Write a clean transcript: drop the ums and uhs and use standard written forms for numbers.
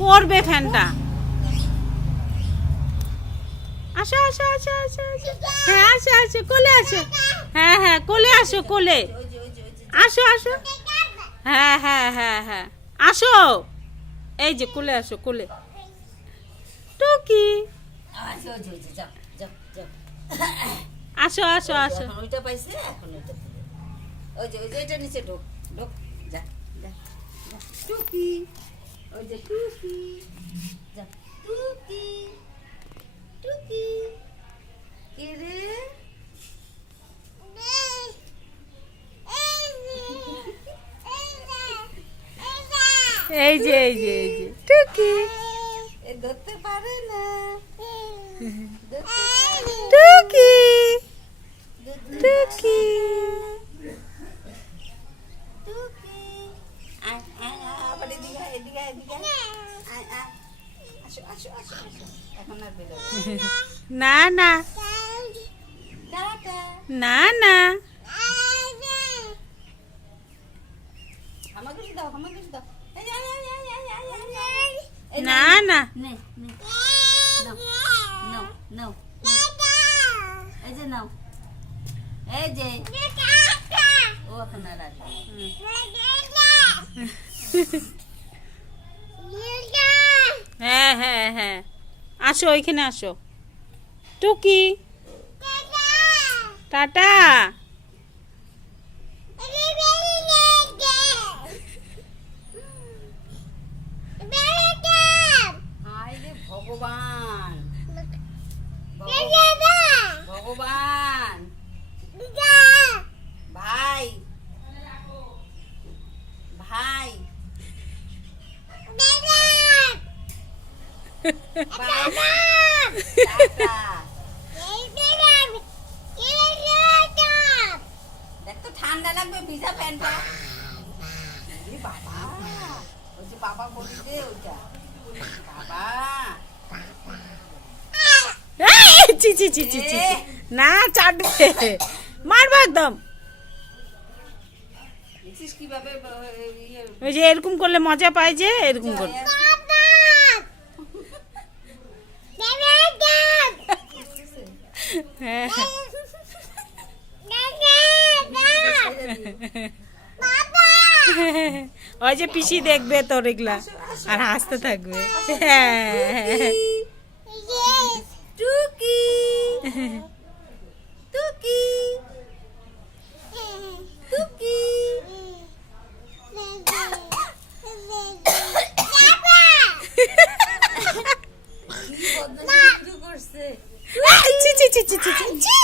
পড়বে ফ্যানটা। আসো আসো আসো আসো আসো, হ্যাঁ আসো আসো, কোলে আসো, হ্যাঁ হ্যাঁ কোলে আসো, কোলে আসো আসো, হ্যাঁ হ্যাঁ হ্যাঁ হ্যাঁ আসো, এই যে কোলে আসো, কোলে টুকি, আসো আসো আসো। ওইটা পাইছে, এখন ওইটা দিবে। ওই যে এটা নিচে ঢোক ঢোক, যা যা যা। টুকি, ওই যে টুকি, যা টুকি টুকি। কে রে? এই যে এই যে এই যে টুকি, এ ধরতে পারে না, ধরতে পারে না। টুকি ধরতে টুকি। টুকি। আয়, আয়, আয়, আবার এদিকে আয়, এদিকে আয়, এদিকে আয়। আয়, আয়। আসো, আসো, আসো, আসো। এখন আর বেরোবে না। না না টাটা। না না, আমাকে কিছু দাও, আমাকে কিছু দাও। এই, আয়, আয়, আয়, আয়, আয়, আয়, আয়। এই না না, নে, নে। নাও, নাও, নাও। এই যে নাও। এই যে। ও এখন আর আসবে না। হ্যাঁ হ্যাঁ হ্যাঁ আসো, ওইখানে আসো টুকি, টাটা। হায় রে ভগবান, ভগবান, ভাই, ভাই, টাটা। দেখ তো ঠান্ডা লাগবে, ভিজা প্যান্টটা। এ বাবা, ওই যে বাবা বলি দে ওইটা। বাবা, এই, ছি ছি ছি ছি ছি, না চাটবে, মারবো একদম। দেখছিস কিভাবে ইয়ে ওই যে এরকম করলে মজা পায়, যে এরকম করলে। হ্যাঁ হ্যাঁ। ওই যে পিসি দেখবে তোর এগুলা আর হাসতে থাকবে। হ্যাঁ টুকি, টুকি, টুকি। কি বদমাশি শুরু করছে? ছি ছি ছি ছি ছি ছি।